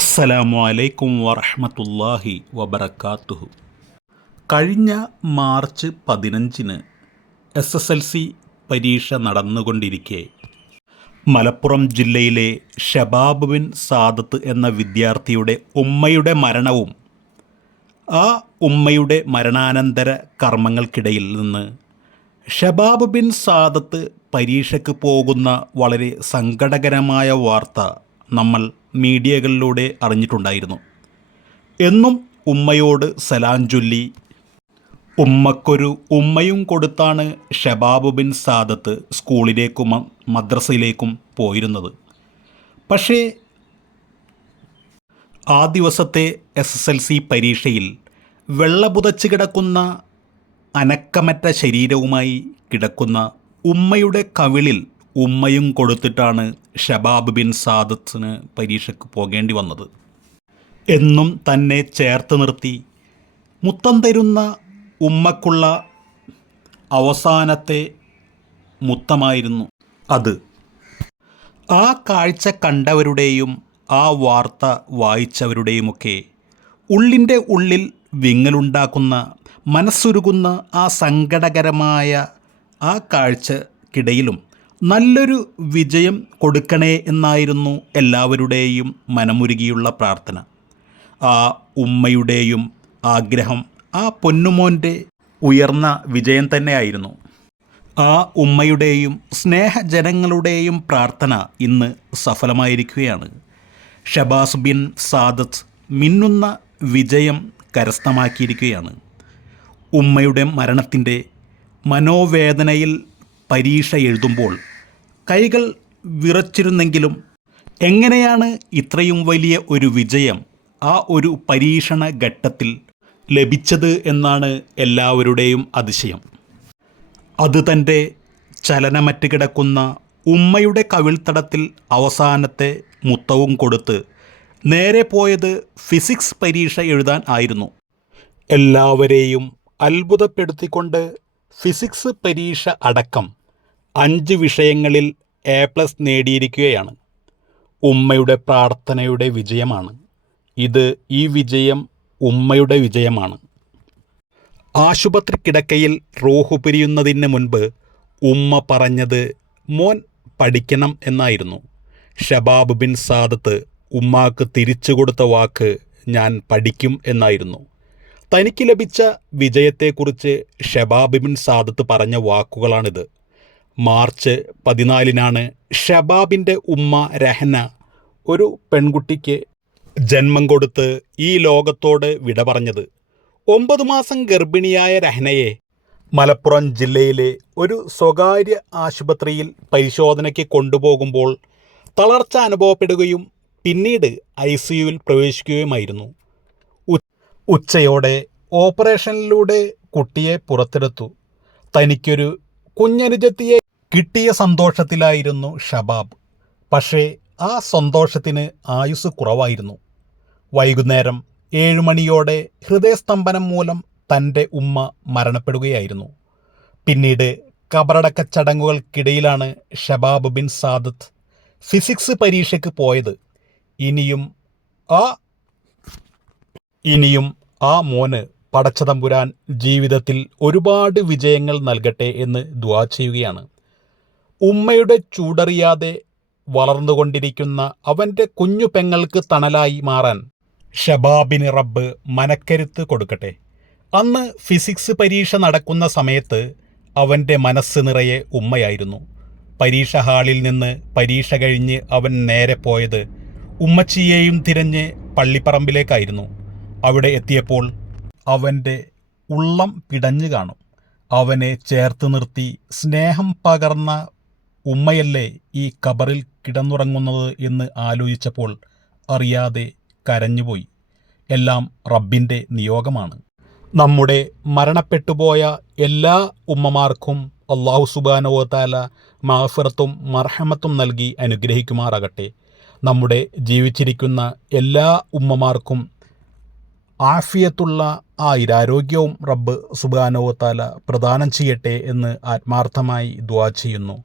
അസ്സലാമു അലൈക്കും വറഹ്മത്തുള്ളാഹി വബറകാതുഹു കഴിഞ്ഞ മാർച്ച് പതിനഞ്ചിന് എസ് എസ് എൽ സി പരീക്ഷ നടന്നുകൊണ്ടിരിക്കെ. മലപ്പുറം ജില്ലയിലെ ഷബാബ് ബിൻ സാദത്ത് എന്ന വിദ്യാർത്ഥിയുടെ ഉമ്മയുടെ മരണവും ആ ഉമ്മയുടെ മരണാനന്തര കർമ്മങ്ങൾക്കിടയിൽ നിന്ന് ഷബാബ് ബിൻ സാദത്ത് പരീക്ഷയ്ക്ക് പോകുന്ന വളരെ സങ്കടകരമായ വാർത്ത നമ്മൾ മീഡിയകളിലൂടെ അറിഞ്ഞിട്ടുണ്ടായിരുന്നു. എന്നും ഉമ്മയോട് സലാം ചൊല്ലി ഉമ്മക്കൊരു ഉമ്മയും കൊടുത്താണ് ഷബാബ് ബിൻ സാദത്ത് സ്കൂളിലേക്കും മദ്രസയിലേക്കും പോയിരുന്നത്. പക്ഷേ ആ ദിവസത്തെ എസ് എസ് എൽ സി പരീക്ഷയിൽ വെള്ളപുതച്ച് കിടക്കുന്ന അനക്കമറ്റ ശരീരവുമായി കിടക്കുന്ന ഉമ്മയുടെ കവിളിൽ ഉമ്മയും കൊടുത്തിട്ടാണ് ഷബാബ് ബിൻ സാദത്തിന് പരീക്ഷയ്ക്ക് പോകേണ്ടി വന്നത്. എന്നും തന്നെ ചേർത്ത് നിർത്തി മുത്തം തരുന്ന ഉമ്മക്കുള്ള അവസാനത്തെ മുത്തമായിരുന്നു അത്. ആ കാഴ്ച കണ്ടവരുടെയും ആ വാർത്ത വായിച്ചവരുടെയുമൊക്കെ ഉള്ളിന്റെ ഉള്ളിൽ വിങ്ങലുണ്ടാക്കുന്ന മനസ്സുരുകുന്ന ആ സങ്കടകരമായ ആ കാഴ്ചക്കിടയിലും നല്ലൊരു വിജയം കൊടുക്കണേ എന്നായിരുന്നു എല്ലാവരുടെയും മനമുരുകിയുള്ള പ്രാർത്ഥന. ആ ഉമ്മയുടെയും ആഗ്രഹം ആ പൊന്നുമോന്റെ ഉയർന്ന വിജയം തന്നെയായിരുന്നു. ആ ഉമ്മയുടെയും സ്നേഹജനങ്ങളുടെയും പ്രാർത്ഥന ഇന്ന് സഫലമായിരിക്കുകയാണ്. ഷബാസ് ബിൻ സാദത്ത് മിന്നുന്ന വിജയം കരസ്ഥമാക്കിയിരിക്കുകയാണ്. ഉമ്മയുടെ മരണത്തിന്റെ മനോവേദനയിൽ പരീക്ഷ എഴുതുമ്പോൾ കൈകൾ വിറച്ചിരുന്നെങ്കിലും എങ്ങനെയാണ് ഇത്രയും വലിയ ഒരു വിജയം ആ ഒരു പരീക്ഷണ ഘട്ടത്തിൽ ലഭിച്ചത് എന്നാണ് എല്ലാവരുടെയും അതിശയം. അത് തന്റെ ചലനമറ്റ് കിടക്കുന്ന ഉമ്മയുടെ കവിൾത്തടത്തിൽ അവസാനത്തെ മുത്തവും കൊടുത്ത് നേരെ പോയത് ഫിസിക്സ് പരീക്ഷ എഴുതാൻ ആയിരുന്നു. എല്ലാവരെയും അത്ഭുതപ്പെടുത്തിക്കൊണ്ട് ഫിസിക്സ് പരീക്ഷ അടക്കം അഞ്ച് വിഷയങ്ങളിൽ എ പ്ലസ് നേടിയിരിക്കുകയാണ്. ഉമ്മയുടെ പ്രാർത്ഥനയുടെ വിജയമാണ്. ഇത് ഈ വിജയം ഉമ്മയുടെ വിജയമാണ്. ആശുപത്രി കിടക്കയിൽ റോഹു പിരിയുന്നതിന് മുൻപ് ഉമ്മ പറഞ്ഞത് മോൻ പഠിക്കണം എന്നായിരുന്നു. ഷബാബ് ബിൻ സാദത്ത് ഉമ്മാക്ക് തിരിച്ചു കൊടുത്ത വാക്ക് ഞാൻ പഠിക്കും എന്നായിരുന്നു. തനിക്ക് ലഭിച്ച വിജയത്തെക്കുറിച്ച് ഷബാബ് ബിൻ സാദത്ത് പറഞ്ഞ വാക്കുകളാണിത്. മാർച്ച് പതിനാലിനാണ് ഷബാബിന്റെ ഉമ്മ രഹന ഒരു പെൺകുട്ടിക്ക് ജന്മം കൊടുത്ത് ഈ ലോകത്തോട് വിട പറഞ്ഞത്. ഒമ്പത് മാസം ഗർഭിണിയായ രഹനയെ മലപ്പുറം ജില്ലയിലെ ഒരു സ്വകാര്യ ആശുപത്രിയിൽ പരിശോധനയ്ക്ക് കൊണ്ടുപോകുമ്പോൾ തളർച്ച അനുഭവപ്പെടുകയും പിന്നീട് ഐ സിയുവിൽ പ്രവേശിക്കുകയുമായിരുന്നു. ഉച്ചയോടെ ഓപ്പറേഷനിലൂടെ കുട്ടിയെ പുറത്തെടുത്തു. തനിക്കൊരു കുഞ്ഞനുജത്തിയെ കിട്ടിയ സന്തോഷത്തിലായിരുന്നു ഷബാബ്. പക്ഷേ ആ സന്തോഷത്തിന് ആയുസ് കുറവായിരുന്നു. വൈകുന്നേരം ഏഴുമണിയോടെ ഹൃദയസ്തംഭനം മൂലം തന്റെ ഉമ്മ മരണപ്പെടുകയായിരുന്നു. പിന്നീട് കബറടക്ക ചടങ്ങുകൾക്കിടയിലാണ് ഷബാബ് ബിൻ സാദത്ത് ഫിസിക്സ് പരീക്ഷയ്ക്ക് പോയത്. ഇനിയും ആ ഇനിയും ആ മോന് പടച്ചതമ്പുരാൻ ജീവിതത്തിൽ ഒരുപാട് വിജയങ്ങൾ നൽകട്ടെ എന്ന് ദ്വാ ചെയ്യുകയാണ്. ഉമ്മയുടെ ചൂടറിയാതെ വളർന്നുകൊണ്ടിരിക്കുന്ന അവന്റെ കുഞ്ഞു പെങ്ങൾക്ക് തണലായി മാറാൻ ഷബാബിന് റബ്ബ് മനക്കരുത്ത് കൊടുക്കട്ടെ. അന്ന് ഫിസിക്സ് പരീക്ഷ നടക്കുന്ന സമയത്ത് അവന്റെ മനസ്സ് നിറയെ ഉമ്മയായിരുന്നു. പരീക്ഷ ഹാളിൽ നിന്ന് പരീക്ഷ കഴിഞ്ഞ് അവൻ നേരെ പോയത് ഉമ്മച്ചിയെയും തിരഞ്ഞ് പള്ളിപ്പറമ്പിലേക്കായിരുന്നു. അവിടെ എത്തിയപ്പോൾ അവന്റെ ഉള്ളം പിടഞ്ഞു കാണും. അവനെ ചേർത്ത് നിർത്തി സ്നേഹം പകർന്ന ഉമ്മയല്ലേ ഈ കബറിൽ കിടന്നുറങ്ങുന്നത് എന്ന് ആലോചിച്ചപ്പോൾ അറിയാതെ കരഞ്ഞുപോയി. എല്ലാം റബ്ബിന്റെ നിയോഗമാണ്. നമ്മുടെ മരണപ്പെട്ടുപോയ എല്ലാ ഉമ്മമാർക്കും അള്ളാഹു സുബാനോത്താല മാഫിറത്തും മർഹമത്തും നൽകി അനുഗ്രഹിക്കുമാറാകട്ടെ. നമ്മുടെ ജീവിച്ചിരിക്കുന്ന എല്ലാ ഉമ്മമാർക്കും ആഫിയത്തുള്ള ആയിരാരോഗ്യവും റബ്ബ് സുബാനോത്താല പ്രദാനം ചെയ്യട്ടെ എന്ന് ആത്മാർത്ഥമായി ദ്വാ ചെയ്യുന്നു.